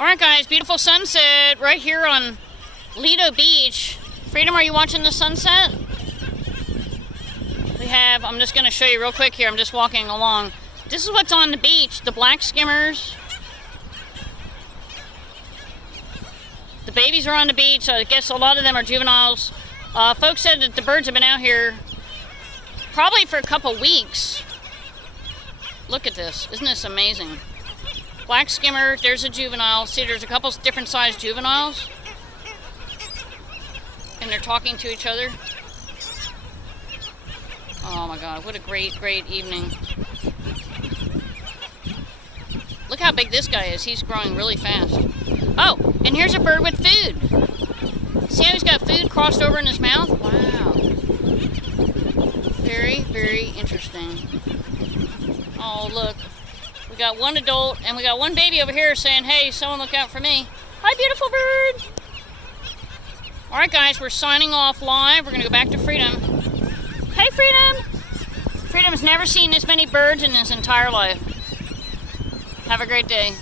Alright guys, beautiful sunset right here on Lido Beach. Freedom, are you watching the sunset? We have, I'm just going to show you real quick here, I'm just walking along. This is what's on the beach, the black skimmers. The babies are on the beach, so I guess a lot of them are juveniles. Folks said that the birds have been out here probably for a couple weeks. Look at this, isn't this amazing? Black skimmer, there's a juvenile. See, there's a couple different sized juveniles. And they're talking to each other. Oh my God, what a great, great evening. Look how big this guy is. He's growing really fast. Oh, and here's a bird with food. See how he's got food crossed over in his mouth? Wow. Very, very interesting. Oh, look. We got one adult and we got one baby over here saying, hey, someone look out for me. Hi, beautiful bird. All right, guys, we're signing off live. We're going to go back to Freedom. Hey, Freedom. Freedom's never seen this many birds in his entire life. Have a great day.